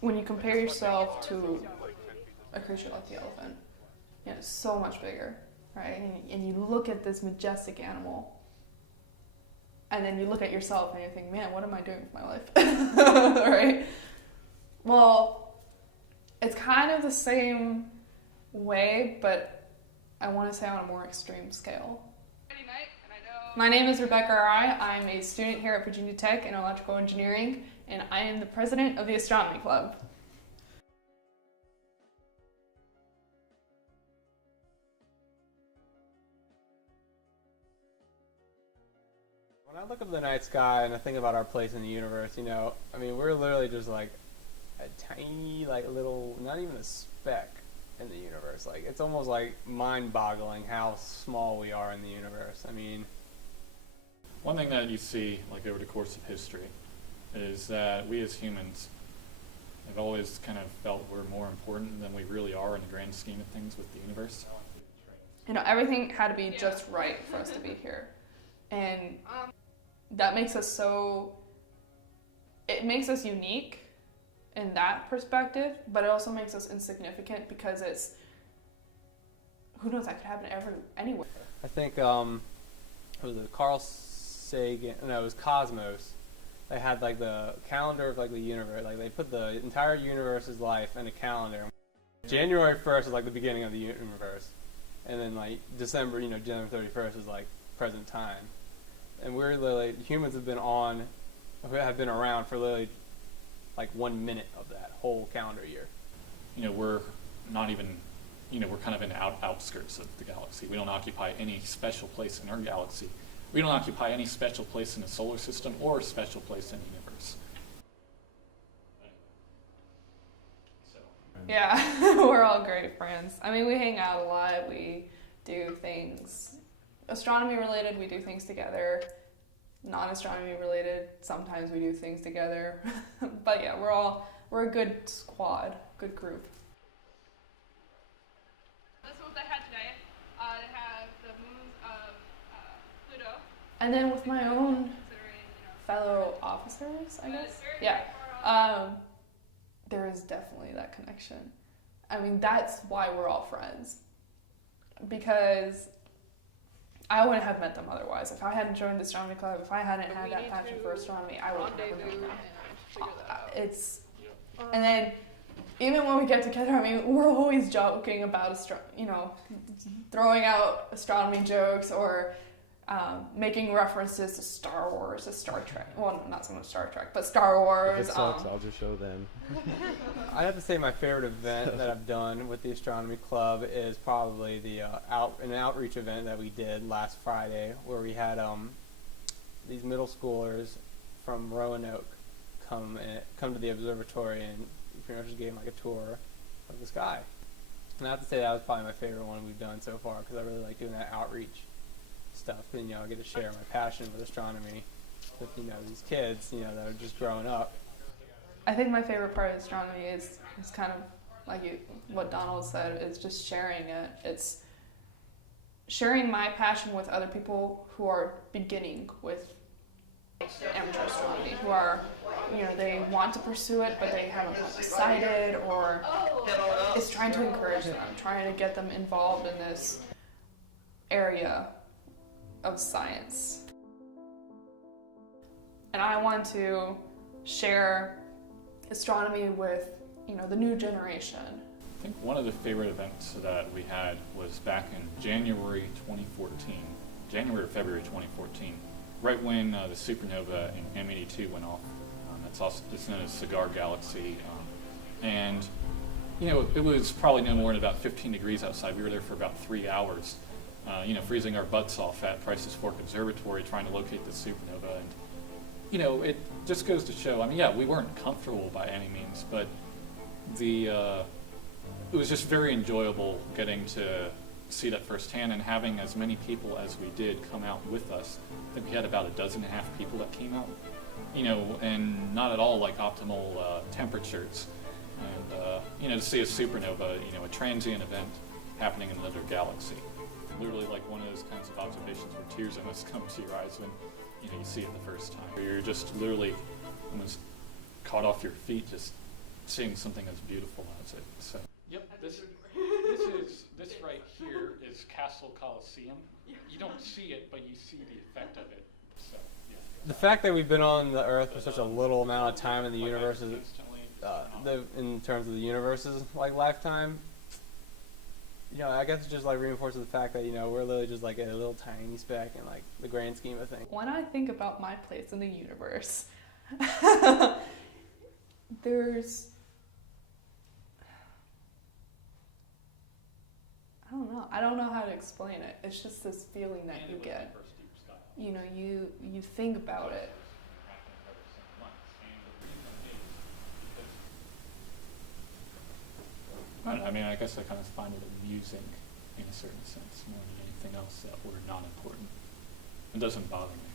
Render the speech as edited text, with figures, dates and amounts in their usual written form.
When you compare yourself to a creature like the elephant, it's so much bigger, right? And you look at this majestic animal, and then you look at yourself and you think, man, what am I doing with my life? Right? Well, it's kind of the same way, but I want to say on a more extreme scale. My name is Rebecca Arai. I'm a student here at Virginia Tech in electrical engineering, and I am the president of the Astronomy Club. When I look up at the night sky and I think about our place in the universe, I mean, we're literally just like a tiny, like little, not even a speck in the universe. Like, it's almost like mind-boggling how small we are in the universe. I mean, one thing that you see, like over the course of history, is that we as humans have always kind of felt we're more important than we really are in the grand scheme of things with the universe. Everything had to be just right for us to be here. And that makes us it makes us unique in that perspective, but it also makes us insignificant because who knows, that could happen anywhere. I think, it was Carl Sagan, no, it was Cosmos. They had like the calendar of like the universe, like they put the entire universe's life in a calendar. January 1st is like the beginning of the universe, and then like December 31st is like present time. And we're literally, humans have been around for literally like 1 minute of that whole calendar year. We're not even, we're kind of in the outskirts of the galaxy. We don't occupy any special place in our galaxy. We don't occupy any special place in the solar system or a special place in the universe. Yeah, we're all great friends. I mean, we hang out a lot. We do things astronomy related. We do things together. Non-astronomy related, sometimes we do things together. But yeah, we're a good squad, good group. This is what they had today. They have the moons of Pluto. And then with my own fellow officers, I guess. Yeah. There is definitely that connection. I mean, that's why we're all friends. Because I wouldn't have met them otherwise. If I hadn't joined the astronomy club, if I hadn't had that passion for astronomy, I would have never known them. And then, even when we get together, I mean, we're always joking about, throwing out astronomy jokes or making references to Star Wars, to Star Trek. Well, not so much Star Trek, but Star Wars. If it sucks, I'll just show them. I have to say my favorite event that I've done with the Astronomy Club is probably an outreach event that we did last Friday, where we had these middle schoolers from Roanoke come to the observatory, and we pretty much just gave them like a tour of the sky. And I have to say that was probably my favorite one we've done so far, because I really like doing that outreach stuff, and I get to share my passion with astronomy with these kids that are just growing up. I think my favorite part of astronomy is kind of like what Donald said, is just sharing it. It's sharing my passion with other people who are beginning with amateur astronomy, who are, they want to pursue it, but they haven't decided, or it's trying to encourage them, trying to get them involved in this area of science. And I want to share astronomy with, the new generation. I think one of the favorite events that we had was back in January or February 2014, right when the supernova in M82 went off. It's known as Cigar Galaxy. And it was probably no more than about 15 degrees outside. We were there for about 3 hours. Freezing our butts off at Price's Fork Observatory trying to locate the supernova. And, it just goes to show, we weren't comfortable by any means, but it was just very enjoyable getting to see that firsthand and having as many people as we did come out with us. I think we had about 12 people that came out, and not at all like optimal temperatures. And, to see a supernova, a transient event happening in another galaxy. Literally like one of those kinds of observations where tears almost come to your eyes when you see it the first time. You're just literally almost caught off your feet just seeing something as beautiful as it. So. Yep, this right here is Castle Coliseum. You don't see it, but you see the effect of it. So, yeah. The fact that we've been on the Earth for such a little amount of time in the universe is, in terms of the universe's like lifetime, you know, I guess it just like reinforces the fact that, you know, we're literally just like a little tiny speck in like the grand scheme of things. When I think about my place in the universe, there's, I don't know how to explain it. It's just this feeling that you get. You know, you think about it. I mean, I guess I kind of find it amusing in a certain sense more than anything else that we're not important. It doesn't bother me.